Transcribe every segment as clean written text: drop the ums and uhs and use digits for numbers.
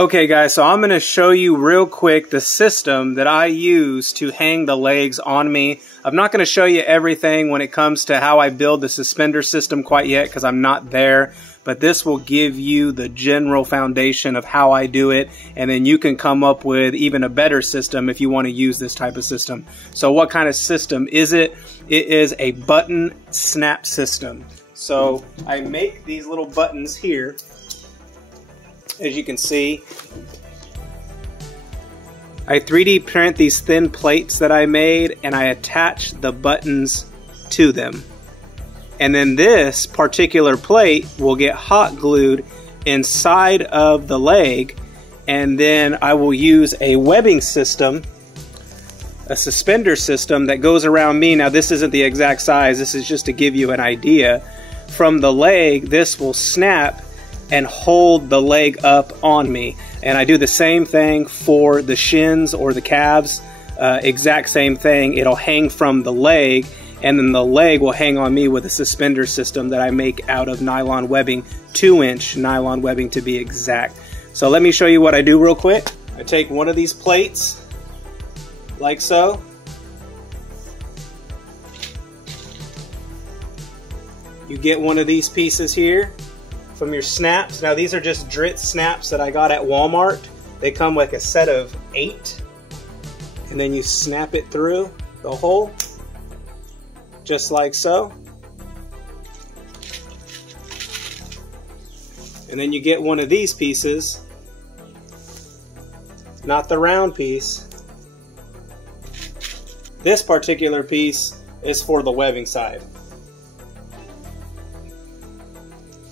Okay guys, so I'm going to show you real quick the system that I use to hang the legs on me. I'm not going to show you everything when it comes to how I build the suspender system quite yet because I'm not there, but this will give you the general foundation of how I do it, and then you can come up with even a better system if you want to use this type of system. So what kind of system is it? It is a button snap system. So I make these little buttons here. As you can see, I 3D print these thin plates that I made and I attach the buttons to them. And then this particular plate will get hot glued inside of the leg, and then I will use a webbing system, a suspender system that goes around me. Now this isn't the exact size, this is just to give you an idea. From the leg, this will snap and hold the leg up on me. And I do the same thing for the shins or the calves, exact same thing. It'll hang from the leg, and then the leg will hang on me with a suspender system that I make out of nylon webbing, 2-inch nylon webbing to be exact. So let me show you what I do real quick. I take one of these plates, like so. You get one of these pieces here from your snaps. Now these are just Dritz snaps that I got at Walmart. They come like a set of 8, and then you snap it through the hole, just like so. And then you get one of these pieces, not the round piece. This particular piece is for the webbing side.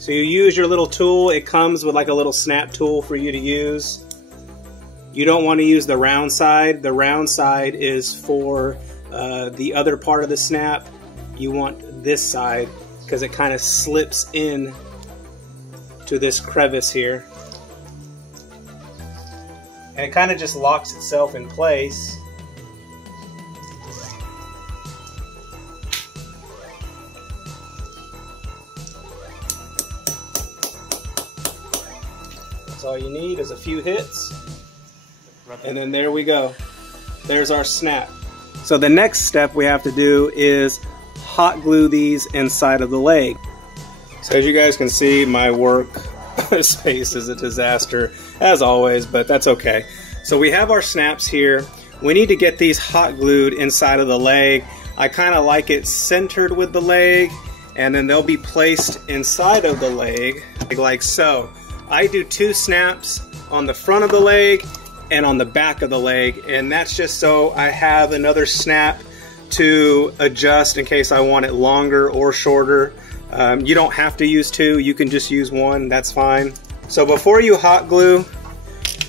So you use your little tool. It comes with like a little snap tool for you to use. You don't want to use the round side. The round side is for the other part of the snap. You want this side because it kind of slips in to this crevice here. And it kind of just locks itself in place. All you need is a few hits, and then there we go. There's our snap. So the next step we have to do is hot glue these inside of the leg. So as you guys can see, my work space is a disaster as always, but that's okay. So we have our snaps here. We need to get these hot glued inside of the leg. I kind of like it centered with the leg, and then they'll be placed inside of the leg like so. I do 2 snaps on the front of the leg and on the back of the leg, and that's just so I have another snap to adjust in case I want it longer or shorter. You don't have to use 2, you can just use 1, that's fine. So before you hot glue,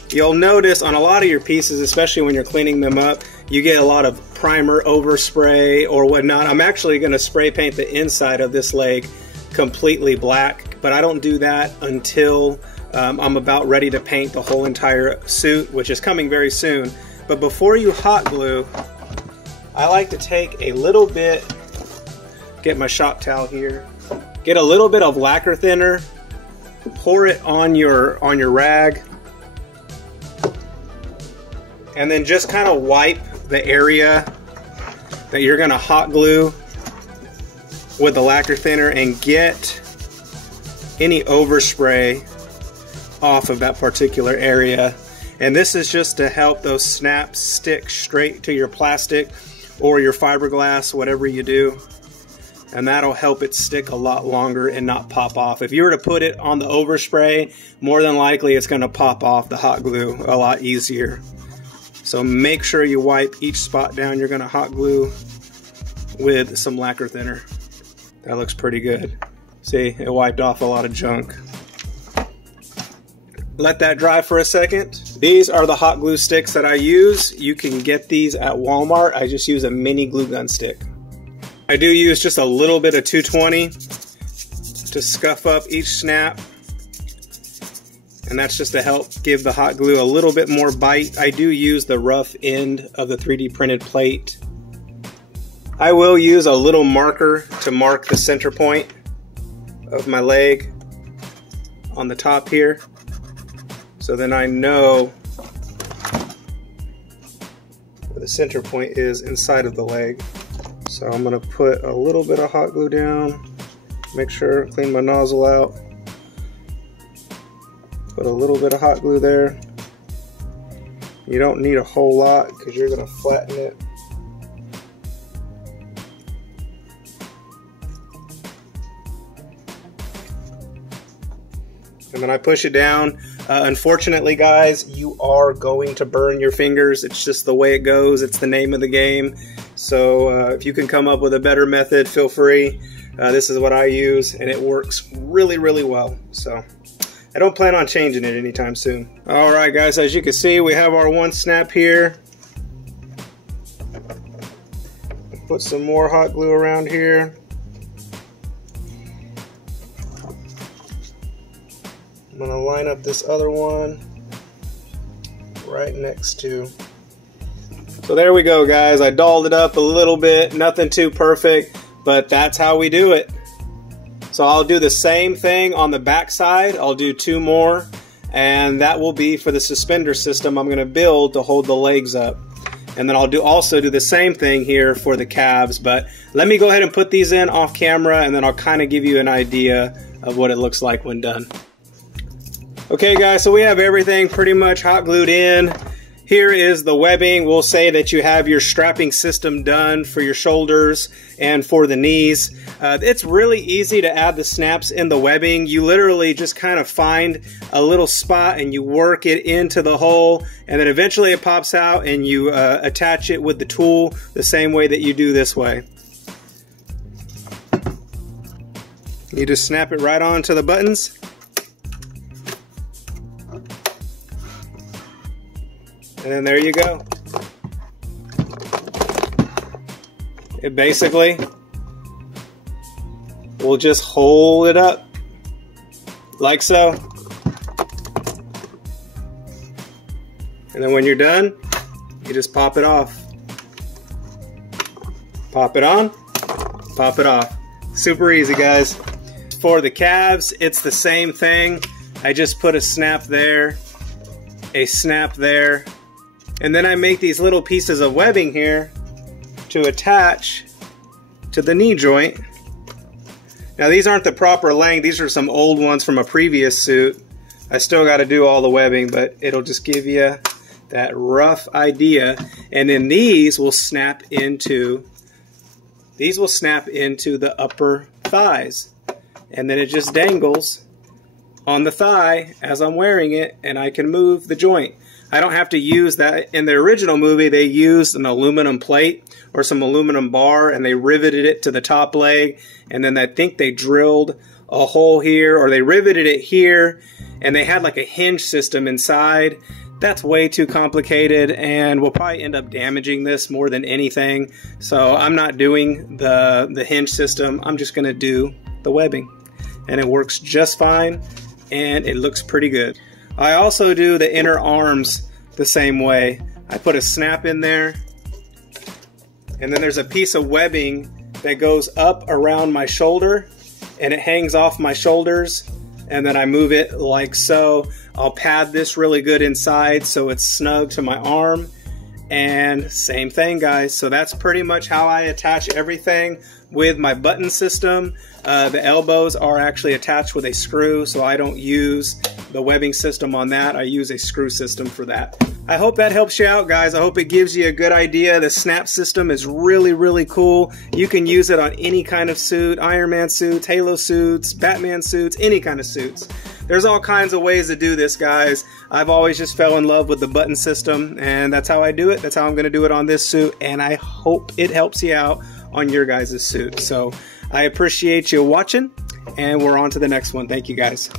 you'll notice on a lot of your pieces, especially when you're cleaning them up, you get a lot of primer overspray or whatnot. I'm actually going to spray paint the inside of this leg completely black, but I don't do that until I'm about ready to paint the whole entire suit, which is coming very soon. But before you hot glue, I like to take a little bit, get my shop towel here, get a little bit of lacquer thinner, pour it on your rag, and then just kind of wipe the area that you're going to hot glue with the lacquer thinner and get any overspray off of that particular area. And this is just to help those snaps stick straight to your plastic or your fiberglass, whatever you do, and that'll help it stick a lot longer and not pop off. If you were to put it on the overspray, more than likely it's going to pop off the hot glue a lot easier. So make sure you wipe each spot down you're going to hot glue with some lacquer thinner. That looks pretty good. See, it wiped off a lot of junk. Let that dry for a second. These are the hot glue sticks that I use. You can get these at Walmart. I just use a mini glue gun stick. I do use just a little bit of 220 to scuff up each snap. And that's just to help give the hot glue a little bit more bite. I do use the rough end of the 3D printed plate. I will use a little marker to mark the center point of my leg on the top here. So then I know where the center point is inside of the leg. So I'm gonna put a little bit of hot glue down, make sure, clean my nozzle out. Put a little bit of hot glue there. You don't need a whole lot because you're gonna flatten it. And then I push it down. Unfortunately, guys, you are going to burn your fingers. It's just the way it goes. It's the name of the game. So if you can come up with a better method, feel free. This is what I use, and it works really, really well. So I don't plan on changing it anytime soon. All right, guys, as you can see, we have our one snap here. Put some more hot glue around here. I'm gonna line up this other one right next to. So there we go, guys. I dolled it up a little bit, nothing too perfect, but that's how we do it. So I'll do the same thing on the back side. I'll do 2 more, and that will be for the suspender system I'm gonna build to hold the legs up. And then I'll also do the same thing here for the calves, but let me go ahead and put these in off camera, and then I'll kind of give you an idea of what it looks like when done. Okay, guys, so we have everything pretty much hot glued in. Here is the webbing. We'll say that you have your strapping system done for your shoulders and for the knees. It's really easy to add the snaps in the webbing. You literally just kind of find a little spot and you work it into the hole, and then eventually it pops out and you attach it with the tool the same way that you do this way. You just snap it right onto the buttons. And then there you go. It basically will just hold it up like so. And then when you're done, you just pop it off. Pop it on, pop it off. Super easy, guys. For the calves, it's the same thing. I just put a snap there, a snap there, and then I make these little pieces of webbing here to attach to the knee joint. Now these aren't the proper length. These are some old ones from a previous suit. I still got to do all the webbing, but it'll just give you that rough idea. And then these will snap into the upper thighs. And then it just dangles on the thigh as I'm wearing it, and I can move the joint. I don't have to use that. In the original movie, they used an aluminum plate or some aluminum bar, and they riveted it to the top leg, and then I think they drilled a hole here, or they riveted it here, and they had like a hinge system inside. That's way too complicated, and we'll probably end up damaging this more than anything. So I'm not doing the hinge system. I'm just gonna do the webbing, and it works just fine, and it looks pretty good. I also do the inner arms the same way. I put a snap in there, and then there's a piece of webbing that goes up around my shoulder, and it hangs off my shoulders, and then I move it like so. I'll pad this really good inside so it's snug to my arm, and same thing, guys. So that's pretty much how I attach everything with my button system. The elbows are actually attached with a screw, so I don't use the webbing system on that. I use a screw system for that. I hope that helps you out, guys. I hope it gives you a good idea. The snap system is really, really cool. You can use it on any kind of suit, Iron Man suits, Halo suits, Batman suits, any kind of suits. There's all kinds of ways to do this, guys. I've always just fell in love with the button system, and that's how I do it. That's how I'm gonna do it on this suit, and I hope it helps you out on your guys' suit. So I appreciate you watching, and we're on to the next one. Thank you, guys.